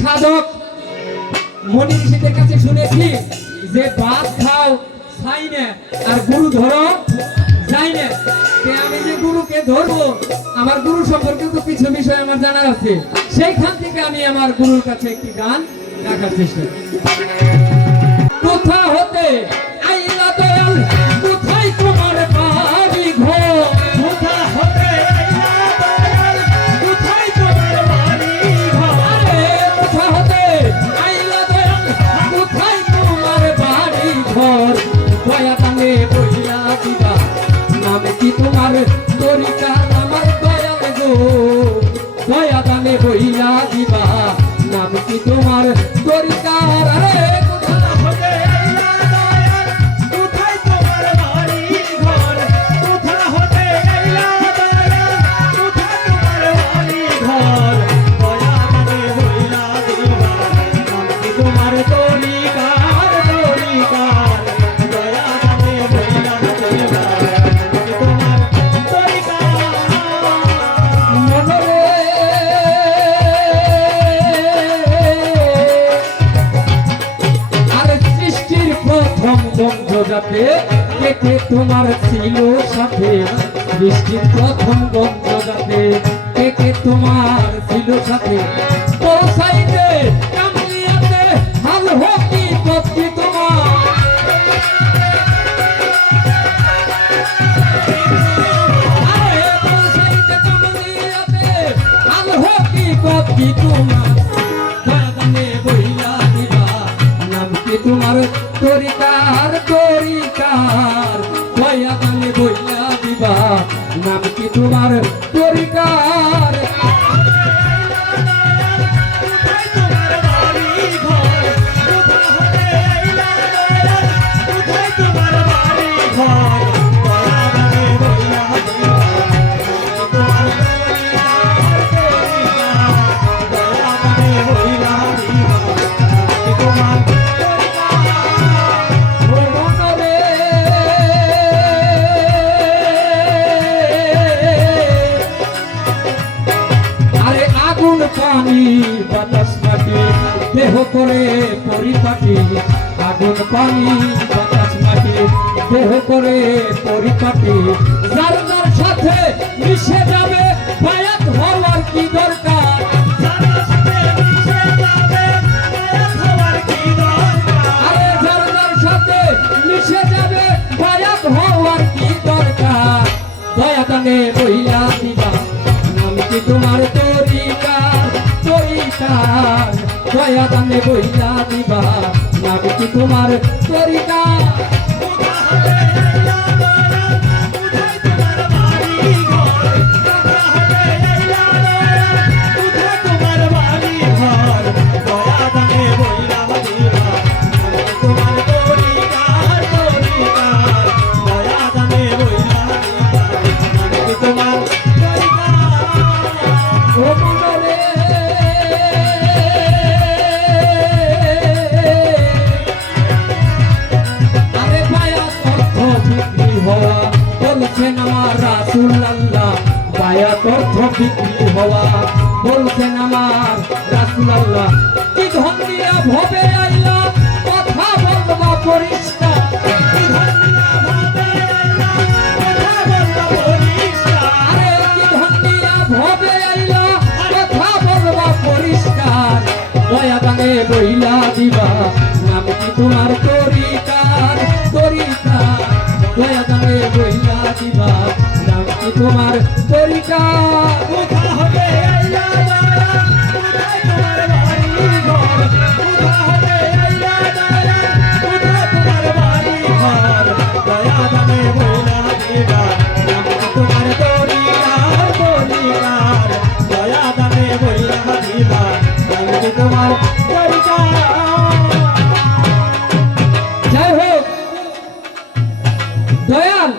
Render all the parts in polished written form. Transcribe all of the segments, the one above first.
সাধক মনি ঋষিদের কাছে শুনেছি যে ভাত খাও খাই না আর গুরু ধরো যাই না। আমি যে গুরুকে ধরবো আমার গুরু সম্পর্কে তো কিছু বিষয় আমার জানা আছে, সেইখান থেকে আমি আমার গুরুর কাছে একটি গান রাখার চেষ্টা করি। কোথা হতে আইলা দয়াল, কোথায় তোমার বাড়ি ঘর? কোথা হতে আইলা দয়াল, কোথায় তোমার বাড়ি ঘর? আরে কোথা হতে আইলা দয়াল, কোথায় তোমার বাড়ি ঘর? দয়া দানে বইলা দিবা, নাম কি তোমার তরিকা আমার দয়াল গো? দয়া দানে বইলা দিবা, নাম কি তোমার তরিকা? আরে কোথা হতে আইলা দয়াল, কোথায় তোমার বাড়ি ঘর? কোথা হতে আইলা দয়াল, কোথায় তোমার বাড়ি ঘর? দয়া দানে বইলা দিবা, নাম কি তোমার তরিকার তরিকার? দয়া দানে বইলা দিবা, নাম কি তোমার তরিকার? মনরে আর সৃষ্টির প্রথম বন্ধ যাতে কে তোমার ছিল সাথে, সৃষ্টির প্রথম বন্ধ যাতে কে তোমার ছিল সাথে, পৌঁছাইতে কামলিয়াতে হাল হকি পথি তোমার। আরে পৌঁছাইতে কামলিয়াতে হাল হকি পথি তোমার। দয়া দানে বইলা দিবা, নাম কি তোমার তরিকার তরিকার? দয়া দানে বইলা দিবা, নাম কি তোমার তরিকার? কোথায় তোমার বাড়ি ঘর? কোথা হতে আইলা দয়াল, কোথায় তোমার বাড়ি ঘর? দয়া দানে বইলা দিবা, তোমার দয়া দানে বইলা দিবা, তোমার ও মনরে আরে আগুন পানি বাতাস মাটি দেহ করে পরিপাটি, আগুন পানি বাতাস মাটি দেহ করে পরিপাটি। যার যার সাথে মিশে যাবে বায়াত হওয়ার কি দরকার? যার সাথে মিশে যাবে বায়াত হওয়ার কি দরকার? আরে যার যার সাথে মিশে যাবে বায়াত হওয়ার কি দরকার? দয়া দানে বইলা দিবা, নাম কি তোমার তরিকার তরিকার? দয়া দানে বইলা দিবা, নাম কি তোমার তরিকার? কোথা হতে আইলা দয়াল, কোথায় তোমার বাড়ি ঘর? কোথা হতে আইলা দয়াল, কোথায় তোমার বাড়ি ঘর? দয়া দানে বইলা দিবা, তোমার তরিকার তরিকার। দয়া দানে বইলা দিবা, তোমার তরিকার। ও মনরে আরে বায়াত অর্থ বিক্রি হওয়া বলছেন আমার রাসূলুল্লাহ, বায়াত অর্থ বিক্রি হওয়া বলছেন আমার রাসূলুল্লাহ। কি ধন দিয়া ভবে আইলা কথা বলবা পরিষ্কার? কি ধন্যা ভাবে আইলা, কথা বলবা পরিষ্কার। আরে কি ধন দিয়া ভবে আইলা কথা বলবা পরিষ্কার? দয়া দানে বইলা দিবা, নাম কি তোমার তরিকার তরিকার? দয়া দানে বইলা দিবা, নাম কি তোমার তরিকার? কোথা হতে আইলা দয়াল, কোথায় তোমার বাড়ি ঘর? কোথা হতে আইলা দয়াল, কোথায় তোমার বাড়ি ঘর? দয়া দানে বইলা দিবা, নাম কি তোমার তরিকার তরিকার? দয়া দানে বইলা দিবা, নাম কি তোমার তরিকার? যাই হোক দয়াল,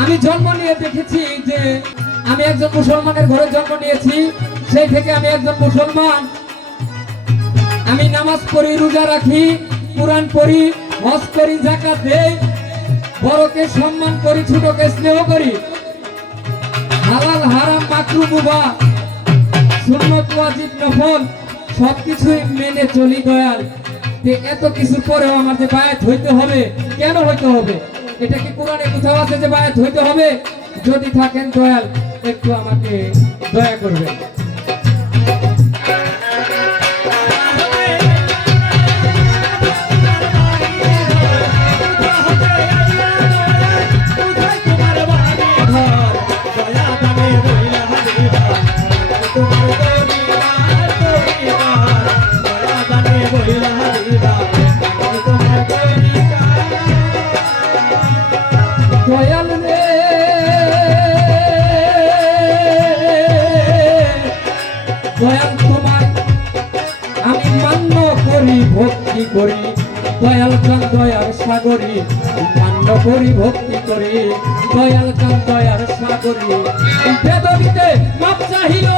আমি জন্ম নিয়ে দেখেছি যে আমি একজন মুসলমানের ঘরে জন্ম নিয়েছি, সেই থেকে আমি একজন মুসলমান। আমি নামাজ পড়ি, রোজা রাখি, কুরআন পড়ি, হজ করি, যাকাত দেই, বড়কে সম্মান করি, ছোটকে স্নেহ করি। হালাল হারাম মাকরুহ মুবাহ, সুন্নাত ওয়াজিব নফল সবকিছুই মেনে চলি দয়াল, যে এত কিছু পরেও আমার যে বায়াত হইতে হবে, কেন হইতে হবে? এটা কি কোরআনে কোথাও আছে যে বায়াত হইতে হবে? যদি থাকেন দয়াল, একটু আমাকে দয়া করবেন। দয়াল রে, দয়াল তোমার আমি মান্য করি, ভক্তি করি, দয়াল চান দয়ার সাগরী, মান্য করি, ভক্তি করি, দয়াল চান দয়ার সাগরী। বেদবিতে মাপ চাহিল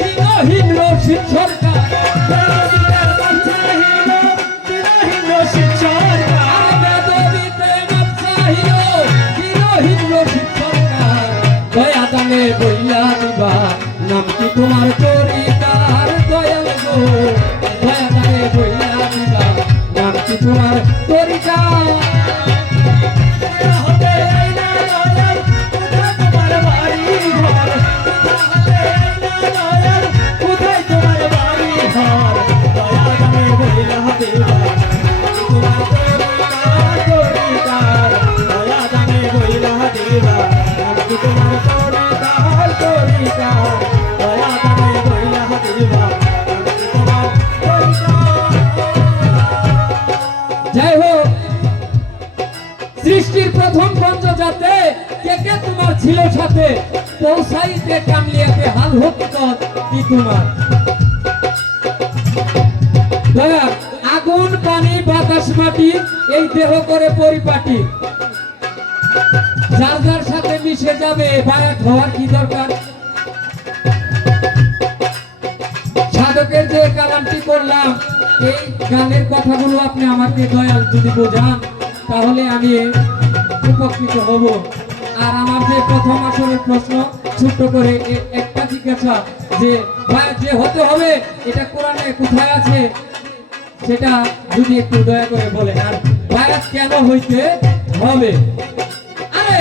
দিনহীন রশিদ সরকার, বেদবিতে মাপ চাহিল দিনহীন রশিদ সরকার, বেদবিতে মাপ চাহিল দিনহীন রশিদ সরকার। দয়া দানে বইলা দিবা নাম কি তোমার তরিকার, দয়াল গো দয়া দানে বইলা দিবা নাম কি তোমার তরিকার। যাই হোক, সৃষ্টির প্রথম পঞ্চজাতে কে কে তোমার ছিল সাথে, পৌঁছাইতে কামলিয়াতে হাল হকিকত কি তোমার। দয়া আগুন পানি বাতাস মাটি এই দেহ করে পরিপাটি, যার যার সাথে মিশে যাবে বায়াত হওয়ার কি দরকার। সাধকের যে কালামটি করলাম, এই গানের কথাগুলো আপনি আমাকে দয়াল যদি বোঝান, তাহলে আমি উপকৃত হব। আর আমার যে প্রথম আসরের প্রশ্ন ছোট্ট করে একটা জিজ্ঞাসা, যে বায়াত যে হতে হবে এটা কোরআনে কোথায় আছে, সেটা যদি একটু দয়া করে বলেন। আর বায়াত কেন হইতে হবে? আরে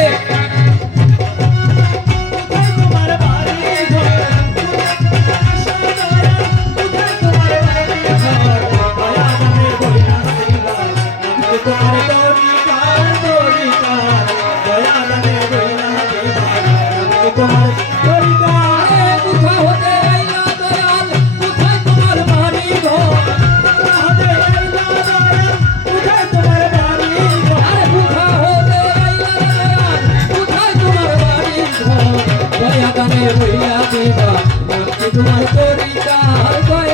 কোথা হতে আইলা দয়াল, কোথায় তোমার বাড়ি ঘর? আরে কোথা হতে আইলা দয়াল, কোথায় তোমার বাড়ি ঘর? দয়া দানে বইলা দিবা নাম কি তোমার তরিকার, দয়া